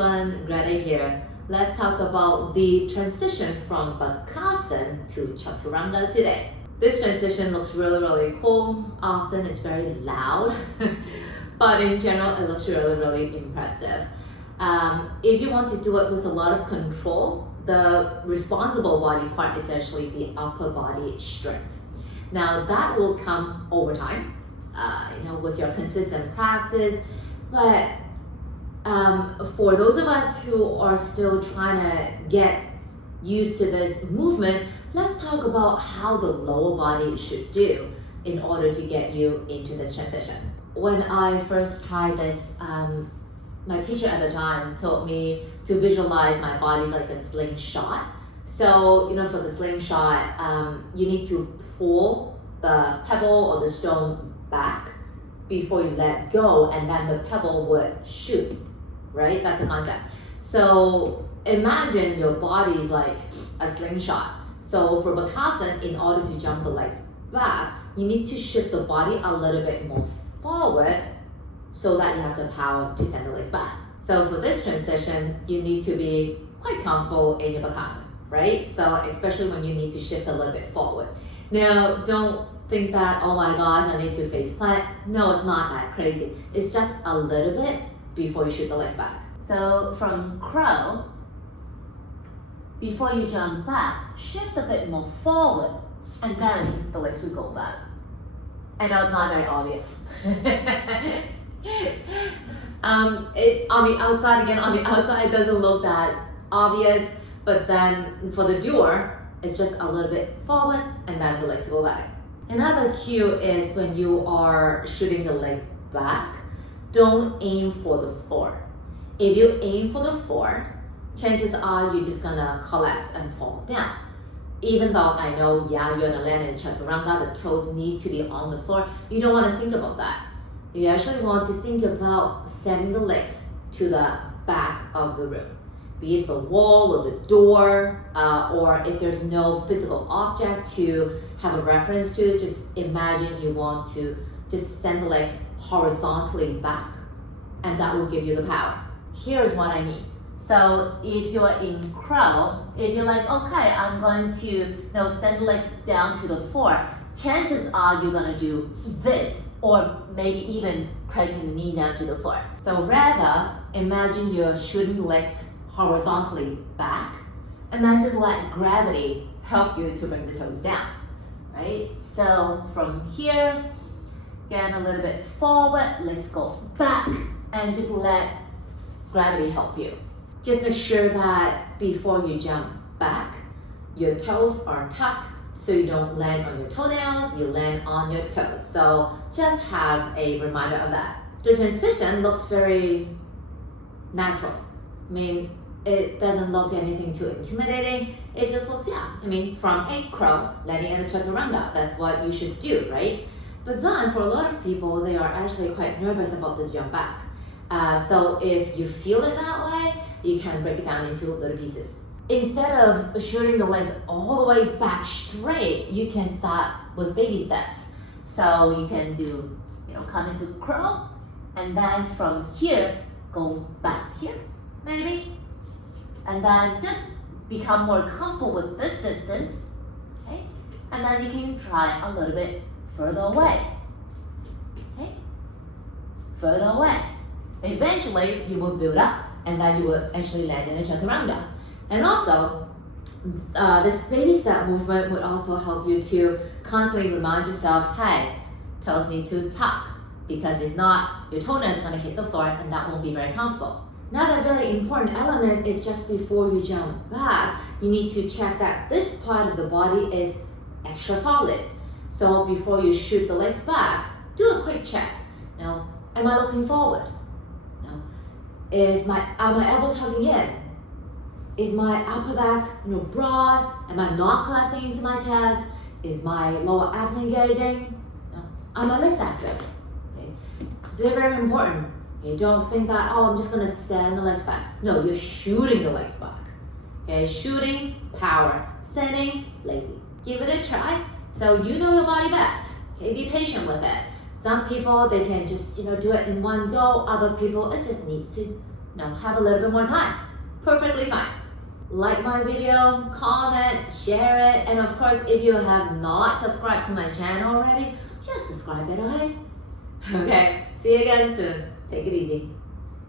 everyone, Greta here. Let's talk about the transition from Bakasana to Chaturanga today. This transition looks really cool. Often it's very loud, but in general it looks really impressive. If you want to do it with a lot of control, the responsible body part is actually the upper body strength. Now that will come over time, with your consistent practice, but for those of us who are still trying to get used to this movement, let's talk about how the lower body should do in order to get you into this transition. When I first tried this, my teacher at the time told me to visualize my body like a slingshot. So, for the slingshot, you need to pull the pebble or the stone back before you let go, and then the pebble would shoot, right? That's the concept. So imagine your body is like a slingshot. So for Bakasana, in order to jump the legs back, you need to shift the body a little bit more forward so that you have the power to send the legs back. So for this transition, you need to be quite comfortable in your Bakasana, right? So especially when you need to shift a little bit forward. Now, don't think that, oh my gosh, I need to face plant. No, it's not that crazy. It's just a little bit before you shoot the legs back. So from crow, before you jump back, shift a bit more forward, and then the legs will go back. I know it's not very obvious. On the outside it doesn't look that obvious, but then for the doer, it's just a little bit forward and then the legs go back. Another cue is when you are shooting the legs back, don't aim for the floor. If you aim for the floor, chances are you're just gonna collapse and fall down. Even though I know, you're gonna land in Chaturanga, the toes need to be on the floor, you don't wanna think about that. You actually want to think about sending the legs to the back of the room. Be it the wall or the door, or if there's no physical object to have a reference to, just imagine you want to just send the legs horizontally back, and that will give you the power. Here's what I mean. So if you're in crow, if you're like, okay, I'm going to send the legs down to the floor, chances are you're gonna do this, or maybe even pressing the knees down to the floor. So rather, imagine you're shooting the legs horizontally back, and then just let gravity help you to bring the toes down, right? So from here, again a little bit forward, let's go back, and just let gravity help you. Just make sure that before you jump back, your toes are tucked so you don't land on your toenails, you land on your toes. So just have a reminder of that. The transition looks very natural. It doesn't look anything too intimidating. It just looks, from a crow landing in the Chaturanga. That's what you should do, right? But then for a lot of people, they are actually quite nervous about this jump back. So if you feel it that way, you can break it down into little pieces. Instead of shooting the legs all the way back straight, you can start with baby steps. So you can do, come into crow, and then from here, go back here, maybe. And then just become more comfortable with this distance, okay? And then you can try a little bit further away, okay? Further away. Eventually, you will build up, and then you will actually land in a Chaturanga. And also, this baby step movement would also help you to constantly remind yourself, hey, toes need to tuck, because if not, your toenails are gonna hit the floor, and that won't be very comfortable. Another very important element is just before you jump back, you need to check that this part of the body is extra solid. So before you shoot the legs back, do a quick check. Now, am I looking forward? No. Are my elbows hugging in? Is my upper back broad? Am I not collapsing into my chest? Is my lower abs engaging? No. Are my legs active? Okay. They're very important. Okay, don't think that, I'm just gonna send the legs back. No, you're shooting the legs back. Okay, shooting, power, sending, lazy. Give it a try. So you know your body best. Okay, be patient with it. Some people, they can just, do it in one go. Other people, it just needs to have a little bit more time. Perfectly fine. Like my video, comment, share it, and of course, if you have not subscribed to my channel already, just subscribe it, okay? Okay, see you again soon. Take it easy.